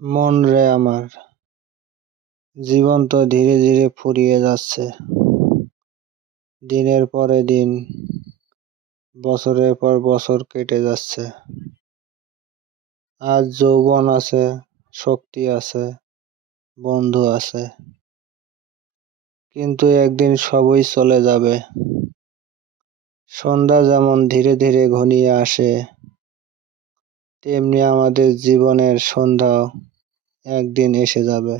মন রে আমার, জীবন তো ধীরে ধীরে ফুরিয়ে যাচ্ছে। দিনের পরে দিন, বছরের পর বছর কেটে যাচ্ছে। আজ যৌবন আছে, শক্তি আছে, বন্ধু আছে, কিন্তু একদিন সবই চলে যাবে। সন্ধ্যা যেমন ধীরে ধীরে ঘনিয়ে আসে, তেমনি আমাদের জীবনের সন্ধ্যাও একদিন এসে যাবে।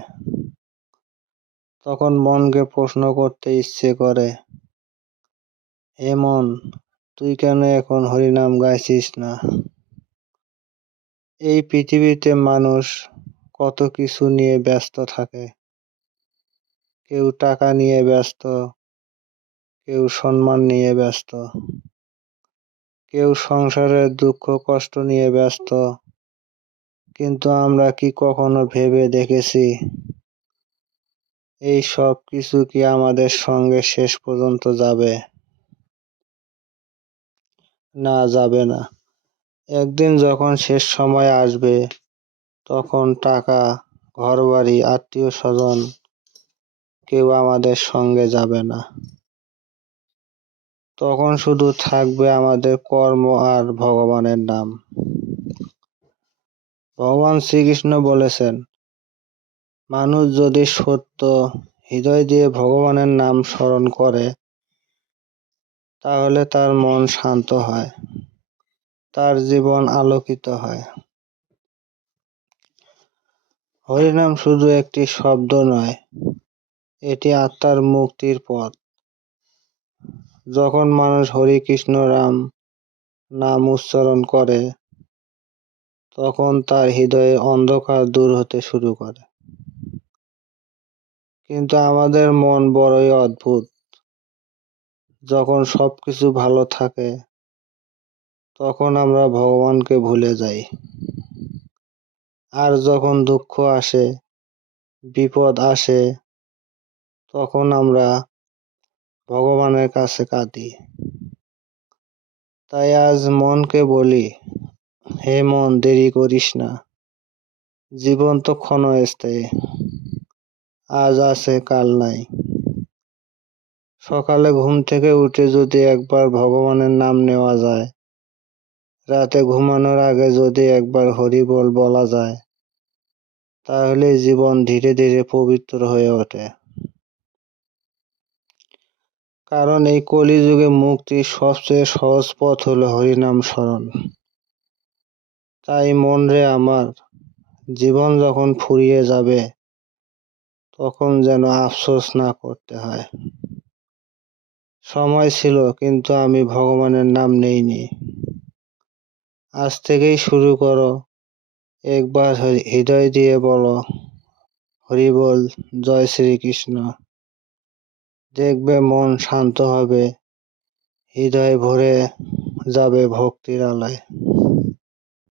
তখন মনকে প্রশ্ন করতে ইচ্ছে করে, হে মন, তুই কেন এখন হরিনাম গাইছিস না? এই পৃথিবীতে মানুষ কত কিছু নিয়ে ব্যস্ত থাকে। কেউ টাকা নিয়ে ব্যস্ত, কেউ সম্মান নিয়ে ব্যস্ত, কেউ সংসারের দুঃখ কষ্ট নিয়ে ব্যস্ত। কিন্তু আমরা কি কখনো ভেবে দেখেছি, এই সব কিছু কি আমাদের সঙ্গে শেষ পর্যন্ত যাবে? না, যাবে না। একদিন যখন শেষ সময় আসবে, তখন টাকা, ঘরবাড়ি, আত্মীয় স্বজন কেউ আমাদের সঙ্গে যাবে না। তখন শুধু থাকবে আমাদের কর্ম আর ভগবানের নাম। ভগবান শ্রীকৃষ্ণ বলেছেন, মানুষ যদি সত্য হৃদয় দিয়ে ভগবানের নাম স্মরণ করে, তাহলে তার মন শান্ত হয়, তার জীবন আলোকিত হয়। হরিনাম শুধু একটি শব্দ নয়, এটি আত্মার মুক্তির পথ। যখন মানুষ হরি কৃষ্ণ রাম নাম উচ্চারণ করে, তখন তার হৃদয়ে অন্ধকার দূর হতে শুরু করে। কিন্তু আমাদের মন বড়ই অদ্ভুত। যখন সবকিছু ভালো থাকে, তখন আমরা ভগবানকে ভুলে যাই। আর যখন দুঃখ আসে, বিপদ আসে, তখন আমরা ভগবানের কাছে কাঁদি। তাই আজ মনকে বলি, হে মন, দেরি করিস না। জীবন তো ক্ষণস্থায়ী, আজ আছে কাল নাই। সকালে ঘুম থেকে উঠে যদি একবার ভগবানের নাম নেওয়া যায়, রাতে ঘুমানোর আগে যদি একবার হরি বল বলা যায়, তাহলে জীবন ধীরে ধীরে পবিত্র হয়ে ওঠে। কারণ এই কলিযুগে মুক্তির সবচেয়ে সহজ পথ হলো হরিনাম স্মরণ। তাই মন রে আমার, জীবন যখন ফুরিয়ে যাবে, তখন যেন আফসোস না করতে হয়। সময় ছিল, কিন্তু আমি ভগবানের নাম নেইনি। আজ থেকেই শুরু করো, একবার হৃদয় দিয়ে বলো, হরি বল, জয় শ্রীকৃষ্ণ। দেখবে মন শান্ত হবে, হৃদয় ভরে যাবে ভক্তির আলোয়।